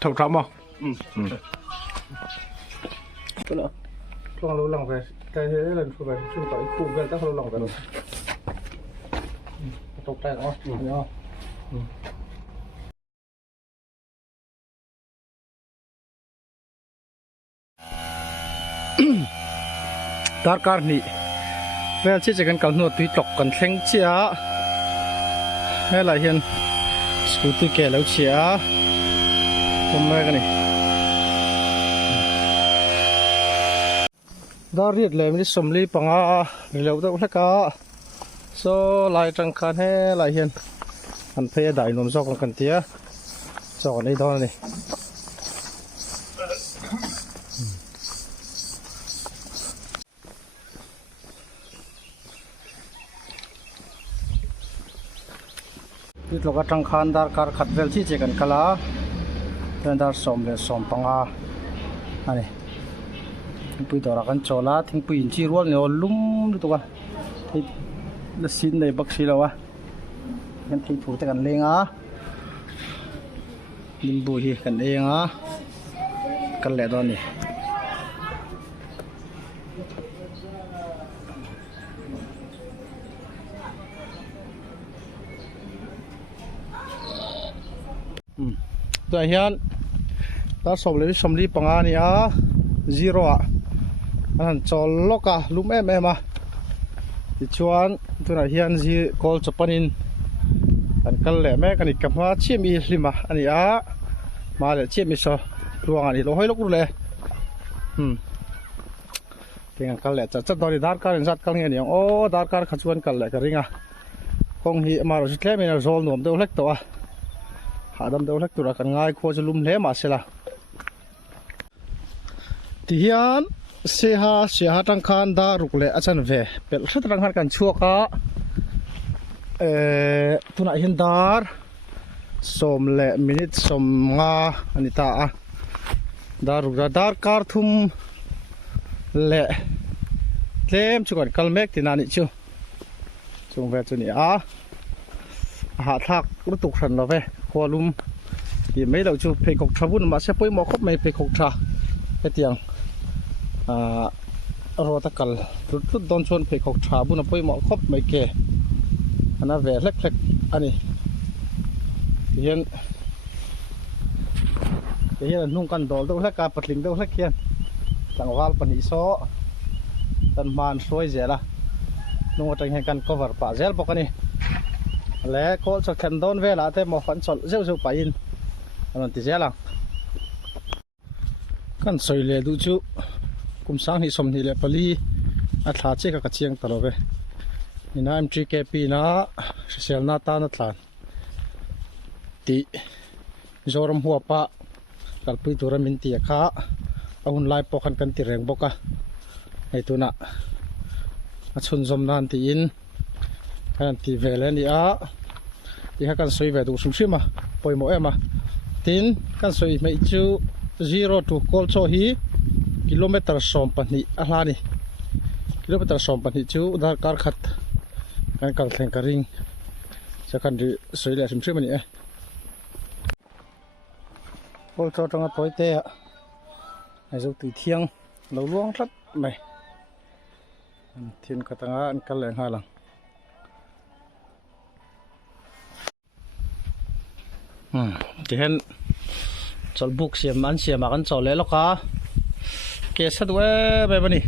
thầu trọ mò Không lâu lòng về cái thế lần phụ về chung tới khu về các lâu lòng về rồi tục tay đó nhớ dar kar ni vel chi kan kal no tui tok kan thleng chia he la hian scooty ke lo chia kom mai ka ni dar riat le mi somli panga ni lo ta ulaka so lai tang khan he la hian an phe dai nom zok kan tia zok nei don niนี่เราก็ตั้งคันดาร์การขัดเวลที่เจกันกะลาเป็นดาร์สมเลยสมปังอาอันนี้ปุยตัวรักันโจลาทิ้งปุยอินชีรัวเนี่ยลุ่มดูตัวกันที่ละสินในบักชีแล้ววะกันที่ถูกแต่กันเลงอ่ะลิมบุยกันเองอ่ะกันแหละตอนนี้ตัวเฮียนตาสมเลยสมรีปังอานี่อ่ะ0อ่ะอันจอลล็อกอ่ะลุมมาที่ชวนตัวเฮียนจีกอลจปันินอันกันแหละแม่กันอีกกับว่าเชี่ยมีลิมอ่ะอันนี้อ่ะมาเลยเชี่ยมีซอลวงอันนี้เราให้ลูกดูเลยเป็นกันแหละจะตอนนี้ดาร์การจัดกันเงี้ยเนี่ยโอ้ดาร์การขัดชวนกันแหละกันริงอ่ะคงฮีมาเราจะแค่ไม่เราโซลหนุ่มตัวเล็กตัวหาดำเดาเล็กตัวกันง่ายควรจะลุ่มเละมาเสียละที่ยันเสียหาตั้งคันดารุกเละอาจารย์เวเป็นชุดตั้งคันกันชั่วกะทุนหินดาร์สมเละมินิทสมงาอันนี้ตาดารุกดาร์คาร์ทุมเละเต็มชุกันกัลเมกที่นั่นนี่ชูจงเวจุนี่หาทักรู้ตุกสันเราเว้พอลุมที่ไม่เราจูเพกกทราบุนมาเสียไปหมอคบไม่เพกกทราไอ้เตียงรอตะกัลรุดโดนชนเพกกทราบุนไปหมอคบไม่เกะอันนั้นเวเล็กๆอันนี้เห็นนุ่งกันดอลตัวเล็กการปัดลิงตัวเล็กเขียนจังหวะปนิโซตันมานสวยเจล่ะนุ่งจังเห็นกัน cover ป่าเจลปกันนี่และก็จะแข่งโดนเวลาแต่หมอฟันสดเจ้าไปอินอันนั้นติเจล่ะกันสวยเลยดูจูกุมสังหิสมหิเลปลีอัฐาเจกับกระเชียงตลอดเวนี่นะ MGKP นะเซลนาตานัทลานติจอรมหัวปะกัลปุยตัวมินตีข้าเอาหุ่นลายปอกันกันติแรงบกะไอตัวน่ะชนสมนานตีอินกันตีเวลนี่ที่ให้กันสวยเวดูสุ่มชิมาปล่อยหมอมาทินกันสวยไม่จู0 to กอลโซฮีกิโลเมตร2 ปันนี่อะไรนี่กิโลเมตร2 ปันนี่จูดาร์การขัดกันกัลแทงกระริงจะกันดีสวยเลยสุ่มชิมานี่กอลโซจังหวะปล่อยเตะไอ้เจ้าตีเที่ยงเราล่วงทัดไหมเทียนกระตังอันกันแรงหาหลังจะเห็นจอลบุกเสียมันเสียมากันจอลเลยแล้วก็เกสด้วยแบบนี้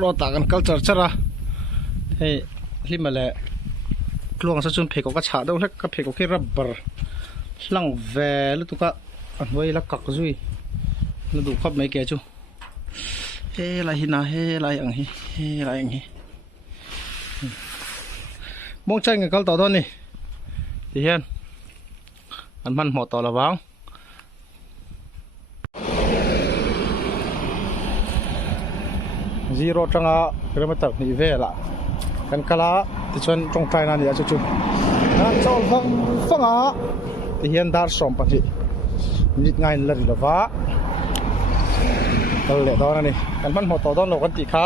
รอตากันกัลจัดจ้ะให้ริมาเลยกลวงซะจนเพกก็ฉาดเอาเล็กก็เพกก็แค่รับบร์หลังแวแล้วตุกะอันไว้ลักกักจุยแล้วดูครับไม่แก่จูเฮ้ไรหินะเฮ้ไรอย่างนี้เฮ้ไรอย่างนี้มองใจกันกัลต่อตอนนี้ที่เห็นอันมันหมดต่อระวัง0จังอ่ะกิโลเมตรนี่เวล่ะกันกะละที่ชนตรงไทยนั่นนี่จุดนั่นโซลฟังที่เห็นดาร์สมปัจจิมิดง่ายเลยละวะนั่นแหละตอนนี้กันมันหมดต่อตอนเรากันตีขา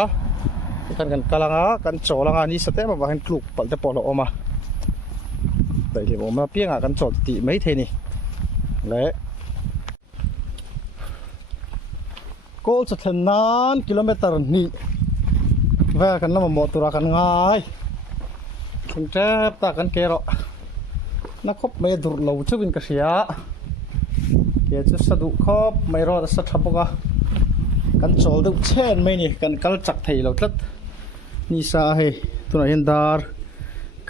กันกะละกันโจละงานนี้สเต็ปมาเห็นกลุ่มปัลเตปอลออกมาแต่ที่ผมมาเพียงกันโจตีไม่เท่นี่และ โกลจะทนานกิโลเมตรนี่แวะกันน้ำมันหมดตัวกันง่ายถึงเจ็บตากันเกลอนักคบไม่ดุเราจะวินกระเสียเกี่ยจะสะดุคบไม่รอดสักทับกะกันโจลดูเช่นไม่นี่กันกัลจักไทยเราตัดนี่สาเหตุตัวไหนดาร์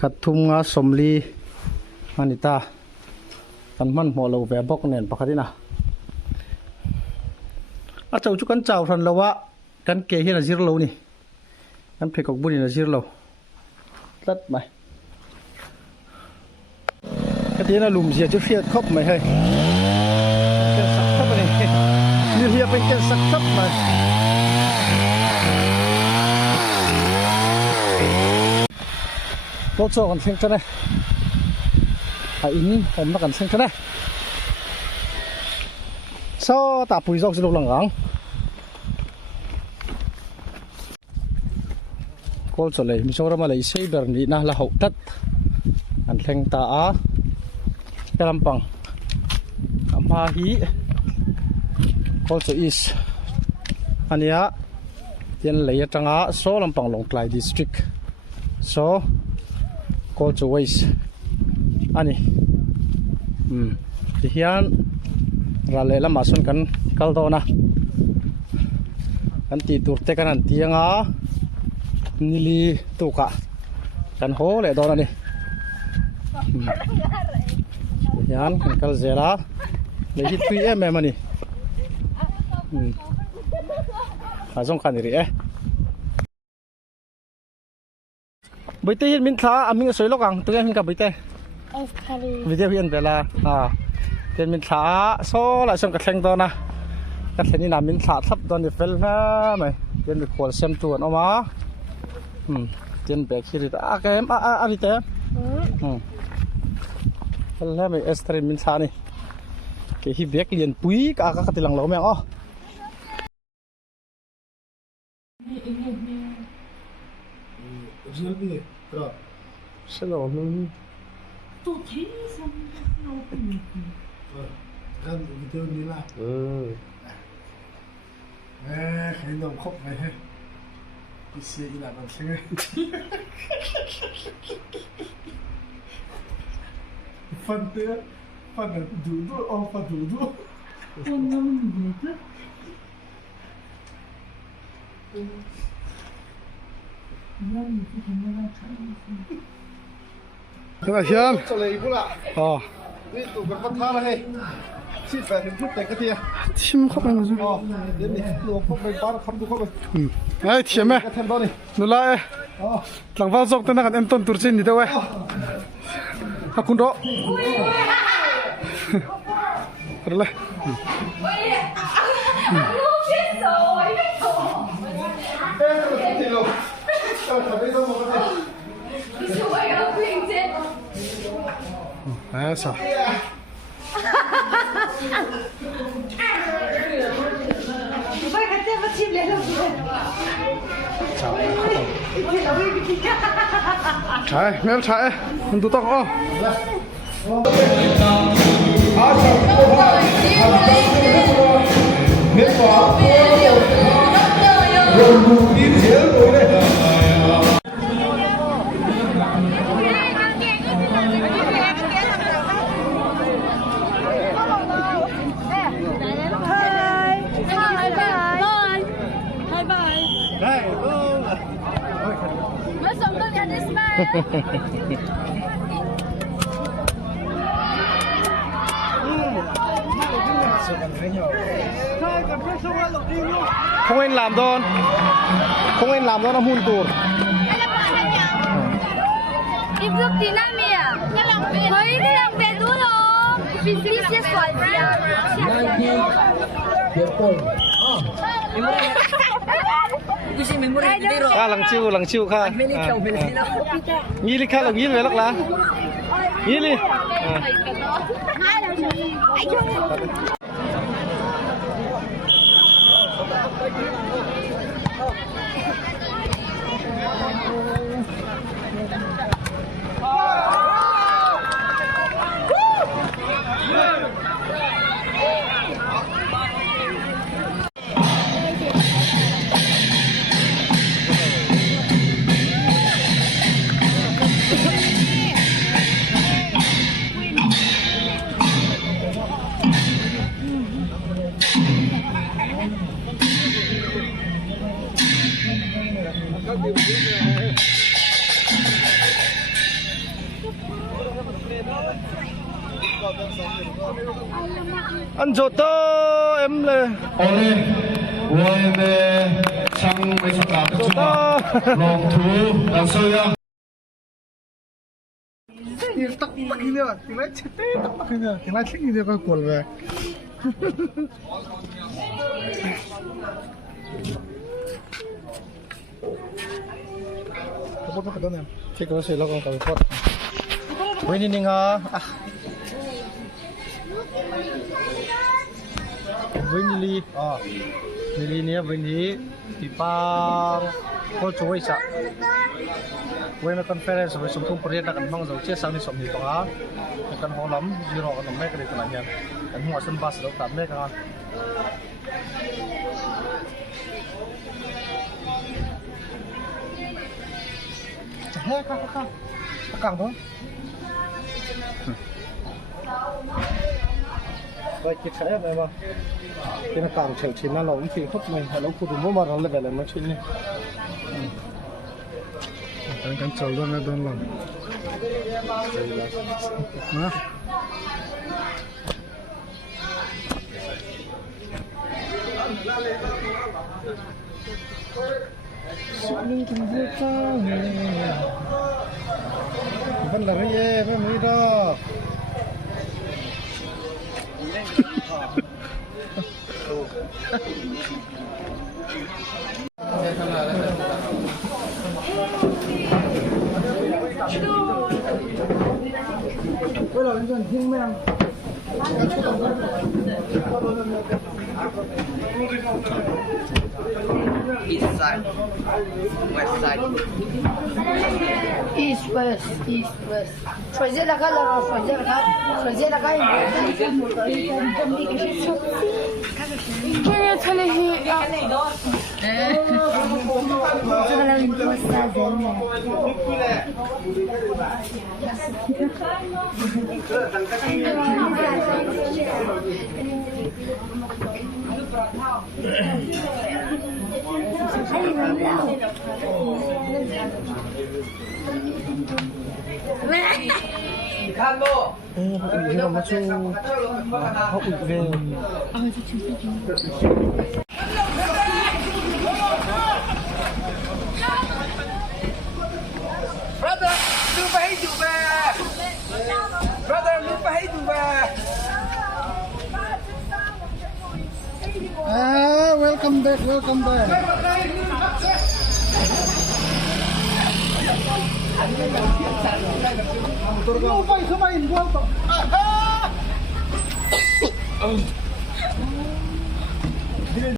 ขัดทุ่งสมลีอันนี้ตากันมันหัวเราแวะบอกเน่นปกตินะอาจจะจุกันเจ้าทันแล้วว่ากันเกยเห็นอะไรเรานี่กันเพกกบุญนี่อะไรเราตัดไหมกติน่าลุมเสียจะเฟียดครบไหมเฮ้ยเป็นสักทับนี่นี่เรียกเป็นแค่สักทับไหมรถโซ่กันเสียงจะได้ไอ้อินผมนักกันเสียงจะได้โซ่ตาปุ๋ยโซ่สิลูกหลังก็จะเลยมีโซ่เรามาเลยใช้แบบนี้นะละหกตัดอันแทงตากระลำปังอัมพาฮีก็จะอิสอันนี้ยันเลยจังอาโซ่ลำปังลงไกลดิสทริกโซ่ก็จะไว้อันนี้ที่ยันเราเลยละมาส่วนกันกัลโดนะกันตีตัวเตกันอันตีงานิลีตุกะกันโหเลยโดนอันนี้ยันกันกัลเซล่าเลยฮิตพีเอ็มมันนี่ข้าส่งกันนี่ใบเตยมินท้าอามิงสวยลูกอังตัวยังมินกับใบเตยวิดีโอเพียนเวลาเป็นมินท้าโซ่ละส่งกับแข่งตัวนะกับแข่งนี่นะมินท้าทับตอนนี้เฟลนะไหมเป็นขวดเซมตัวออกมาเป็นแบบคิริตเกมอะไรเตยแล้วไม่เอสเตอร์มินท้านี่เกี่ยฮิเบกเลียนปุยกับติลังเหลาแม่อ๋อЖирные, да. Шалом, ну. Тут есть Kan video ni lah. Khay nồng khóc vậy ha. Đi xe đi làm bằng xe. Phân tía, phân là đủ đủ, phân đủ đủ. Con nó mình về chứ. Thế là xem. Cho lấy bút ạ. Đi tụ cái con tha này. Xịt về thì chút cái kia. Chim khóc anh rồi. Đến đi, luộc khóc bên bát không đủ khóc bên. Này, chim ấy. Cái thêm đó đi. Nó lại. Lăng vào dọc tên là em tôn tur xin đi đâu ấy. À cũng đó. Rồi lại. À sao? Trái, mèo trái, mình tụt tóc không? Không anh làm đâu, không anh làm đâu nó hun tụt. Đi bước tí năm mẹ, mấy cái lòng về đúng không? Vì sẽ xoay ra. Lăng chiu kha. Ngili kha là ngili về lắc lá. Ngili. อันโจโตเอ็มเลย 올해 월매 창매석가 주마 롱투 나서야 tak ini lah, tinggal cete tak ini, tinggal cete ini kan cool be. Apa tu kata ni? Cik kalau saya lakukan kalau pot. Ini ni ngah. Ini li ni ini tipang kau cuy sak. When a conference với sumtung Korea kan mang zau che sang ni som ni pa kan holam zero kan mai ka kan yan kan hu asan bas do ta me ka he ka kang đó vậy cái cái này mà cái nó càng chịu chín nó lỏng thì khóc mình hay lỏng phụ đủ mà nó lại về lại nó chín này kan chal don na don lang ha sini kita ni ban la ye me mi da East side, west side. East west. Choisir la carte, choisir la carte. Quelle est la 이거 맞죠? 하고 있네. Brother, lupa hidup bah. Brother, lupa hidup bah. Welcome back. Lupa itu main gua.